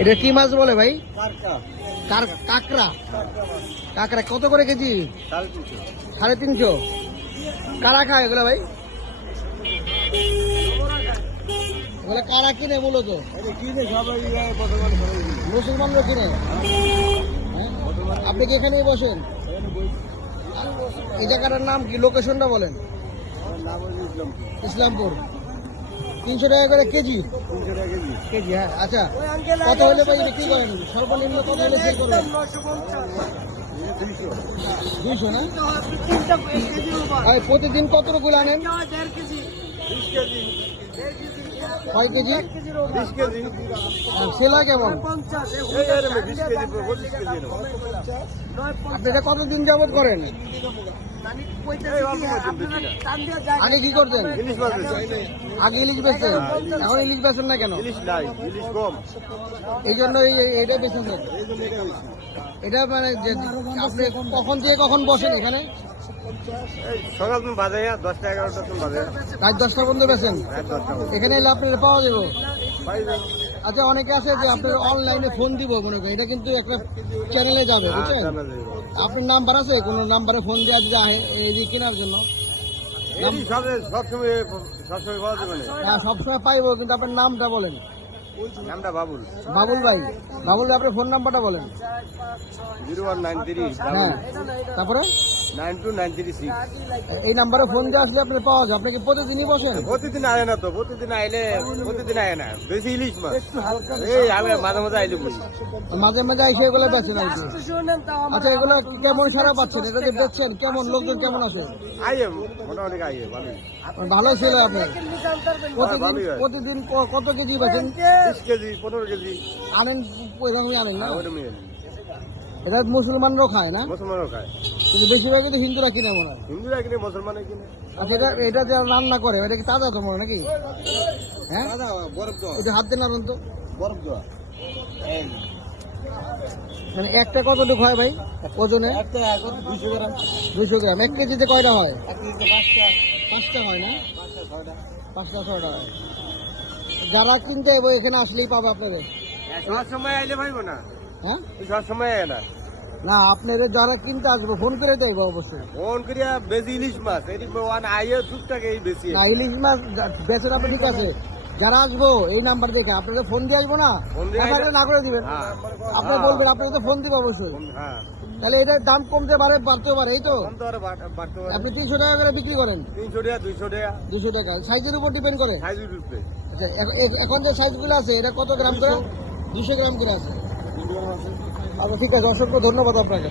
এটা কি মাছ বলে ভাই? কারকা কাঁকড়া। কাঁকড়া কত করে কেজি? 350 350। কারা খায় এগুলো ভাই? এগুলো কারা কিনে মূলত? এটা কিনে সবাই বর্তমান সবাই কিনে। মুসলমানরা কিনে। হ্যাঁ? আপনি কি এখানেই বসেন? এখানে বই এই জায়গাটার নাম কি? লোকেশনটা বলেন। আমার নাম হচ্ছে ইসলামপুর। ইসলামপুর। 300 টাকা করে কেজি। 300 টাকা কেজি। কেজি, হ্যাঁ। আচ্ছা, কত হলে ভাই বিক্রি করেন? সর্বনিম্ন কত হলে সেল করবেন? 200 200 না? আর প্রতিদিন কত করে আনেন? 20 কেজি কয় কেজি? 20 কেজি আর সেলা কেমন? এই এরকম 20 কেজি 25 কেজি এরকম। আপনি এটা কতদিন যাবত করেন? এই অল্প পর্যন্ত বেশি না। আগে কি করতেন? ইলিশ মাছ বেশি। আগে ইলিশ বেচতেন, এখন ইলিশ বেচেন না কেন? ইলিশ নাই, ইলিশ কম। এই জন্য এটা বেচেন। এই জন্য এটা হয়েছে। এটা মানে যে আপনি কখন থেকে কখন বসেন এখানে? এই সকাল তুমি বাজে 10টা 11টা তুমি বাজে রাত 10টা পর্যন্ত বেচেন। রাত 10টা এখানে এলে আপনি এটা পাওয়া যাবে। পাইবেন। আচ্ছা, অনেকে আছে যে আপনার অনলাইনে ফোন দিব মনে করেন, এটা কিন্তু একটা চ্যানেলে যাবে, বুঝছেন? আপনার নাম্বার আছে? কোনো নাম্বারে ফোন দেওয়া যদি আহে এই কেনার জন্য? এই সবসময় পাওয়া যাবে না। হ্যাঁ, সবসময় পাইবো, কিন্তু আপনার নামটা বলেন। নামটা বাবুল। বাবুল ভাই। বাবুল ভাই, আপনার ফোন নাম্বারটা বলেন। 0193 হ্যাঁ, তারপরে 9293 এই নাম্বারে ফোন দিয়ে আসলে আপনি পাওয়া যায়। আপনি কি প্রতিদিনই বসেন? প্রতিদিন আয় না তো, প্রতিদিন আইলে প্রতিদিন আয় না, বেশি ইলিশ মাছ। এই আমি মাঝে মাঝে আইলে বলি। মাঝে মাঝে এসে এগুলো বেচেন আর কি। আচ্ছা, এগুলো কেমন সারা পাচ্ছেন? এটা যে বেচছেন, কেমন লোকজন কেমন আছে? আইয়ে মোটামুটি আইয়ে ভালোই। ভালো ছিল আপনার। প্রতিদিন ভালোই হয়। প্রতিদিন কত কেজি বেচেন? 20 কেজি 15 কেজি আনেন, ওইরকমই আনেন না? ওরমই এটা মুসলমানরাও খায় না? মুসলমানও খায়। কিন্তু বেশিরভাগ কিন্তু হিন্দুরা কিনে মনে হয়। হিন্দুরা কিনে মুসলমানে কিনে। আচ্ছা, এটা যে রান্না করে এটা কি তাজা তো মনে নাকি? হ্যাঁ, দাদা বরফ দেওয়া, ওই যে হাত দিয়ে নাড়ুন তো। বরফ দেওয়া। মানে একটা কতটুকু হয় ভাই ওজনে? একটা এখন 200 গ্রাম। 200 গ্রাম। 1 কেজিতে কয়টা হয়? 1 কেজিতে 5টা। 5টা হয় না? 5টা 6টা। 5টা 6টা হয়। যারা কিনতে হবে এখানে আসলেই পাবে আপনাদের। সব সময় আইলে ভাইবো না, হ্যাঁ, সব সময় আয় না। না, আপনাদের যারা কিনতে আসবে ফোন করে দেবো অবশ্যই। ফোন করিয়া বেশি ইলিশ মাছ এটি আইয়ে টুকটাক এই বেশি। না, ইলিশ মাছ বেচেন আপনি, ঠিক আছে। যারা আসবো এই নাম্বার দেখে আপনাদের ফোন দিয়ে আসবো না, ফোন দিয়ে নাম্বারটা না করে দিবেন। হ্যাঁ আপনি বলবেন, আপনাকে তো ফোন দিব অবশ্যই। হ্যাঁ, তাহলে এটার দাম কমতে পারে, বাড়তেও পারে, এই তো। কম তো আর বাড়তে পারে। আপনি 300 টাকা করে বিক্রি করেন? 300 টাকা 200 টাকা 200 টাকা সাইজের উপর ডিপেন্ড করে। সাইজের উপরে। আচ্ছা, এখন যে সাইজগুলো আছে এটা কত গ্রাম করে? 200 গ্রাম করে আছে। আচ্ছা, ঠিক আছে, অসংখ্য ধন্যবাদ আপনাকে।